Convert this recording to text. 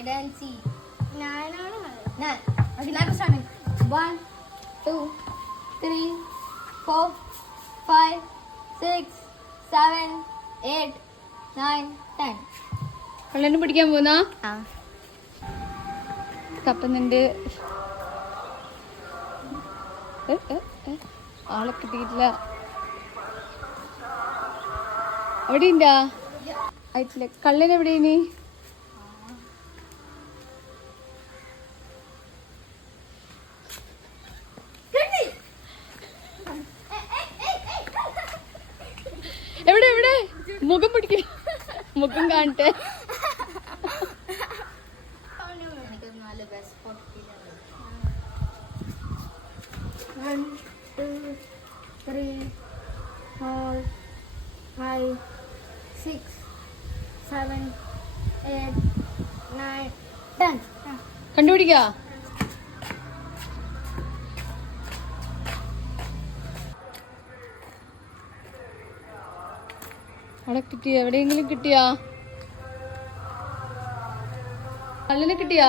hide and seek. Nine. Okay, now start. 1, 2, 3, 4, 5, 6, 7, 8, 9, 10. കള്ളനെ പിടിക്കാൻ പോന്നാ തപ്പുന്നുണ്ട്. ആളെ കിട്ടിയിട്ടില്ല. അവിടെ ഉണ്ടാ ആയിട്ടില്ല. കള്ളൻ എവിടെയാണ്? എവിടെ എവിടെ മുഖം പിടിക്ക, മുഖം കാണട്ടെ. One, 2, 3, 4, 5, 6, 7, 8, 9, 10. കണ്ടുപിടിക്ക. അവിടെ കിട്ടിയോ? എവിടെയെങ്കിലും കിട്ടിയാ? കള്ളിനെ കിട്ടിയാ?